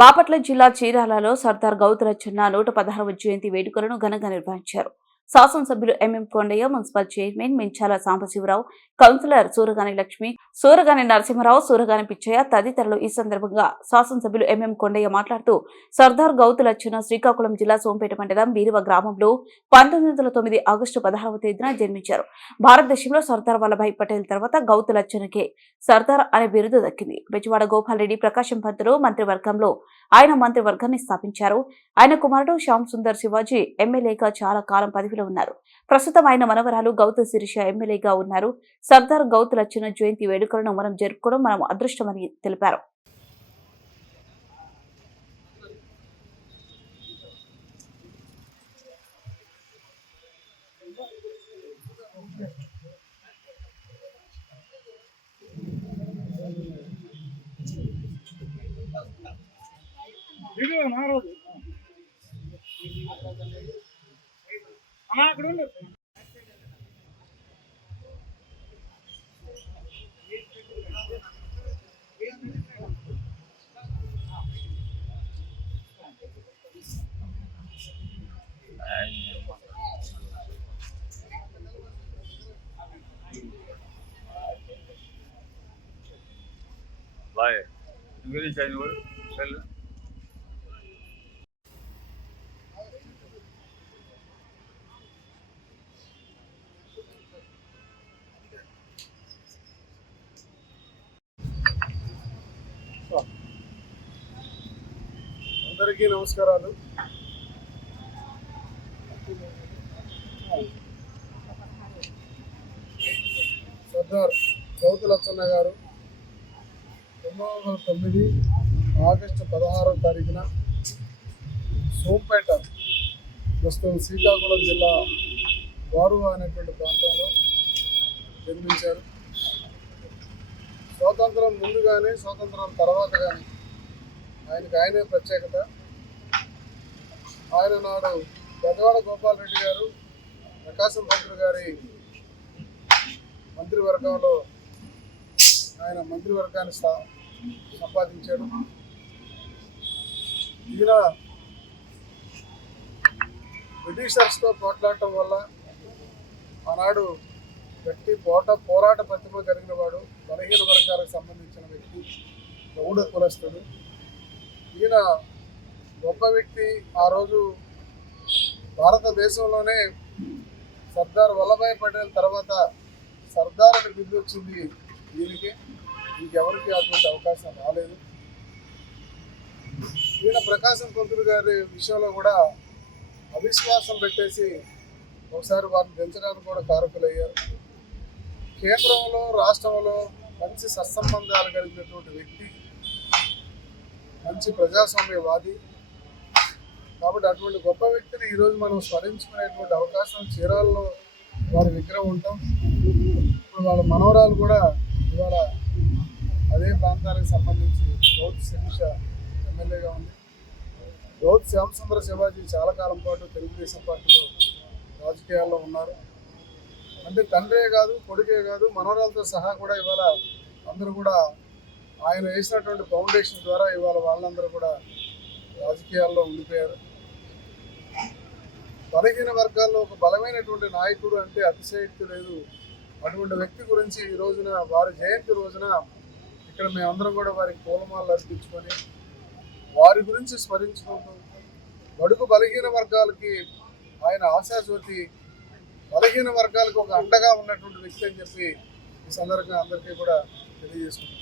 బాపట్ల జిల్లా చీరాలలో సర్దార్ గౌతరచ్చన్న నూట పదహారవ జయంతి వేడుకలను ఘనంగా నిర్వహించారు. శాసనసభ్యులు MM Kondaiah municipal chairman Minchala Sambasivarao councillor Suragani Lakshmi Suragani Narasimharao Suragani Pichaiah తదితరులు ఈ సందర్భంగా శాసనసభ్యులు ఎంఎం కొండయ్య మాట్లాడుతూ సర్దార్ గౌతులచ్చిన శ్రీకాకుళం జిల్లా సోంపేట మండలం బీరువ గ్రామంలో పంతొమ్మిది వందల తొమ్మిది ఆగస్టు పదహారవ తేదీన జన్మించారు. భారతదేశంలో సర్దార్ వల్లభాయ్ పటేల్ తర్వాత గౌతుల గౌతులచ్చనకే సర్దార్ అనే బిరుదు దక్కింది. బెజవాడ గోపాల్ రెడ్డి ప్రకాశం పంతులు మంత్రివర్గంలో ఆయన మంత్రివర్గాన్ని స్థాపించారు. ఆయన కుమారుడు శ్యామ్ సుందర్ శివాజీ ఎమ్మెల్యేగా చాలా కాలం పదవిలో ఉన్నారు. ప్రస్తుతం ఆయన మనవరాలు గౌత శిరీష ఎమ్మెల్యేగా ఉన్నారు. సర్దార్ గౌత్ లచ్చిన జయంతి వేడుకలను మనం జరుపుకోవడం మనం అదృష్టమని తెలిపారు. వీడియో నా రోజు. బాయ్ ఇంగ్లీష్ అయిన వాళ్ళు అందరికీ నమస్కారాలు. సర్దార్ చౌతి లచ్చన్న గారు రెండు వందల తొమ్మిది ఆగస్టు పదహారవ తారీఖున సోంపేట ప్రస్తుతం శ్రీకాకుళం జిల్లా వారు అనేటువంటి ప్రాంతంలో జన్మించారు. స్వాతంత్రం ముందు కానీ స్వాతంత్రం తర్వాత కానీ ఆయనకి ఆయనే ప్రత్యేకత. ఆయన నాడు పెద్దవాడ గోపాలరెడ్డి గారు ప్రకాశం మంత్రి గారి మంత్రివర్గంలో ఆయన మంత్రివర్గాన్ని సంపాదించాడు ఈయన బ్రిటిషర్స్తో పోట్లాడటం వల్ల ఆనాడు గట్టి పోట పోరాట ప్రతిభ కలిగిన వాడు బలహీన వర్గాలకు సంబంధించిన వ్యక్తి గౌడ కులస్తుడు. ఈయన గొప్ప వ్యక్తి. ఆ రోజు భారతదేశంలోనే సర్దార్ వల్లభాయ్ పటేల్ తర్వాత సర్దార్ అని బిల్లు వచ్చింది దీనికి ఇంకెవరికి అటువంటి అవకాశం రాలేదు. ఈయన ప్రకాశం పంతులు గారి విషయంలో కూడా అవిశ్వాసం పెట్టేసి ఒకసారి వారిని పెంచడానికి కూడా కారకులయ్యారు. కేంద్రంలో రాష్ట్రంలో మంచి సత్సంబంధాలు కలిగినటువంటి వ్యక్తి మంచి ప్రజాస్వామ్యవాది. కాబట్టి అటువంటి గొప్ప వ్యక్తిని ఈరోజు మనం స్మరించుకునేటువంటి అవకాశం చీరాల్లో వారి విగ్రహం ఉంటాం. ఇప్పుడు వాళ్ళ మనవరాలు కూడా ఇవాళ అదే ప్రాంతానికి సంబంధించి గౌత్ శిరీష ఎమ్మెల్యేగా ఉంది. గౌత్ శ్యామసుందర శివాజీ చాలా కాలం పాటు తెలుగుదేశం పార్టీలో రాజకీయాల్లో ఉన్నారు. అంటే తండ్రే కాదు కొడుకే కాదు మనవరాలతో సహా కూడా ఇవాళ అందరూ కూడా ఆయన వేసినటువంటి ఫౌండేషన్ ద్వారా ఇవాళ వాళ్ళందరూ కూడా రాజకీయాల్లో ఉండిపోయారు. బలహీన వర్గాల్లో ఒక బలమైనటువంటి నాయకుడు అంటే అతిశయక్తి లేదు. అటువంటి వ్యక్తి గురించి ఈ రోజున వారి జయంతి రోజున ఇక్కడ మేమందరం కూడా వారికి పూలమాలలు అర్పించుకొని వారి గురించి స్మరించుకుంటూ బడుగు బలహీన వర్గాలకి ఆయన ఆశాజ్యోతి బలహీన వర్గాలకు ఒక అండగా ఉన్నటువంటి వ్యక్తి అని చెప్పి ఈ సందర్భంగా అందరికీ కూడా తెలియజేసుకుంటాం